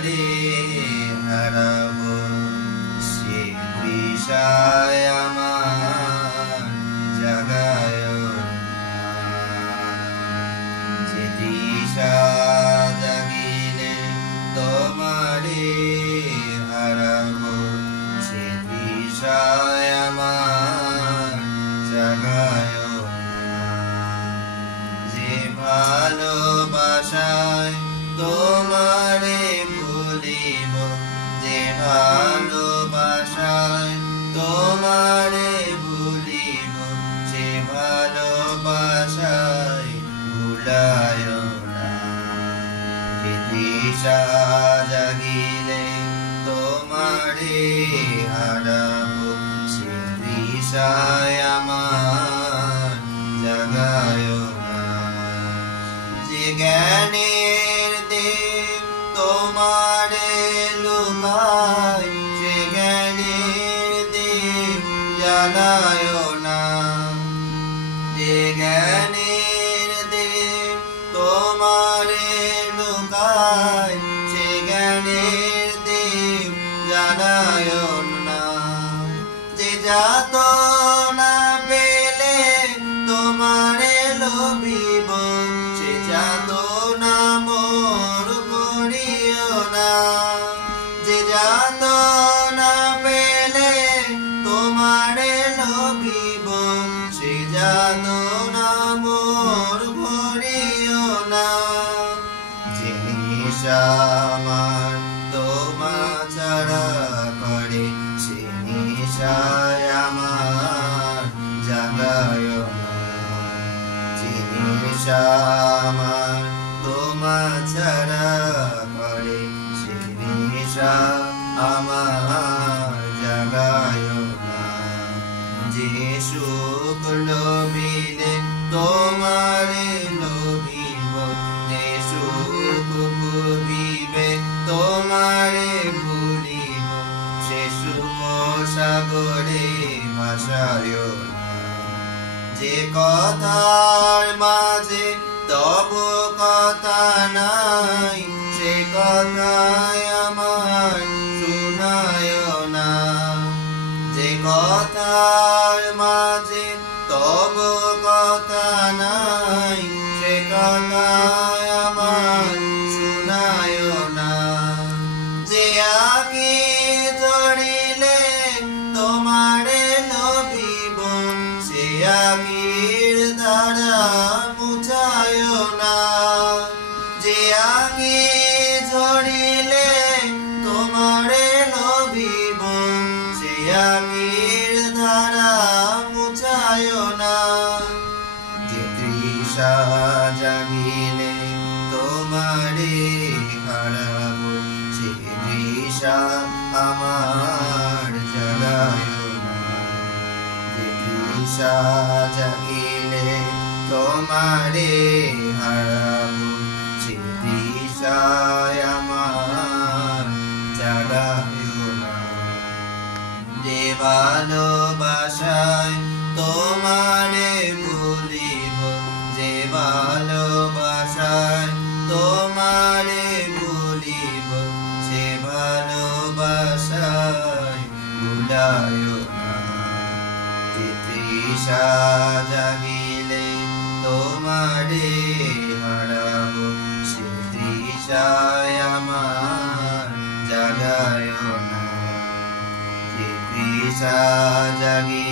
তোমারে হারাবো সে তৃষায় আমার জাগায় যে তৃষা জাগিলে তোমারে হারাবো সে তৃষায় আমার জাগায় যে ভালোবাসায় তোমারে ভুলিব যে ভালোবাসায় তোমারে ভুলিব সে ভালোবাসায় ভুলায় না যে তৃষা জাগিলে তোমারে হারাবো সে তৃষায় আমার জাগায় না যে জ্ঞানের দিক তোমারে লুকায় সে জ্ঞানের দিক জানায় না যে জ্ঞানের দিক তোমারে লুকায় সে জ্ঞানের দিক জানায় না যে যাত না পেলে তোমারে লোভিব সে যাত না মোর করিও না যে যাত না পেলে তোমারে লোভিব সে যাত না মোর করিও না যে নিশা আমার তোমা ছাড়া করে সে নিশায় আমার জাগায় না যে নিশা আমার তোমা ছাড়া করে সে নিশা আমার জাগায় না যে সুখ লোভিলে তোমারে লোভিব যে সুখ ভুলিবে তোমারে ভুলিব সে সুখ সাগরে ভাসায় না যে কথার মাঝে তব কথা নাই সে কথায় আমার শুনায় না যে কথার মাঝে তব কথা নাই সে কথায় আমার শুনায় না যে আগে জড়িলে তোমারে লোভিব সে আগের দ্বারা মুছায় না যে আগে জড়িলে তোমারে লোভিব সে আগের দ্বারা মুছায় না যে তৃষা জাগিলে তোমারে হারাবো সে তৃষা আমার জাগায় না যে তৃষা জাগিলে তোমারে হারাবো সে তৃষায় আমার জাগায় না যে ভালোবাসায় তোমারে ভুলিব যে ভালোবাসায় তোমারে ভুলিব সে ভালোবাসায় ভুলায় না যে তৃষা জাগিলে তোমারে হারাবো সে তৃষায় আমার জাগায় না যে তৃষা জাগিলে